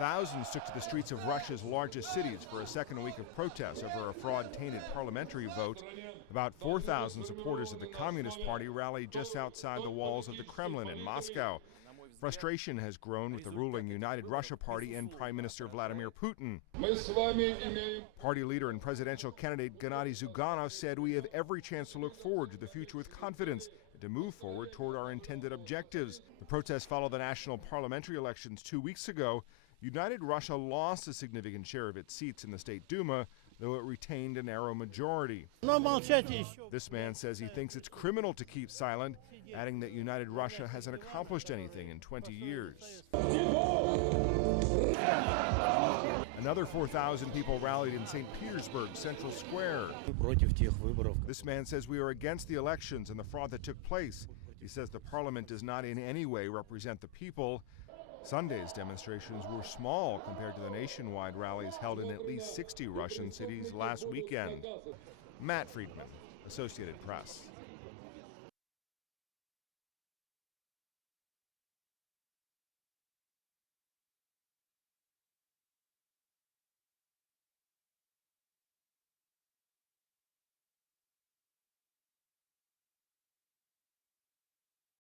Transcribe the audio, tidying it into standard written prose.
Thousands took to the streets of Russia's largest cities for a second week of protests over a fraud-tainted parliamentary vote. About 4,000 supporters of the Communist Party rallied just outside the walls of the Kremlin in Moscow. Frustration has grown with the ruling United Russia Party and Prime Minister Vladimir Putin. Party leader and presidential candidate GENNADY ZYUGANOV said, "We have every chance to look forward to the future with confidence and to move forward toward our intended objectives." The protests follow the national parliamentary elections 2 weeks ago. United Russia lost a significant share of its seats in the State Duma, though it retained a narrow majority. This man says he thinks it's criminal to keep silent, adding that United Russia hasn't accomplished anything in 20 years. Another 4,000 people rallied in St. Petersburg Central Square. This man says we are against the elections and the fraud that took place. He says the parliament does not in any way represent the people. Sunday's demonstrations were small compared to the nationwide rallies held in at least 60 Russian cities last weekend. Matt Friedman, Associated Press.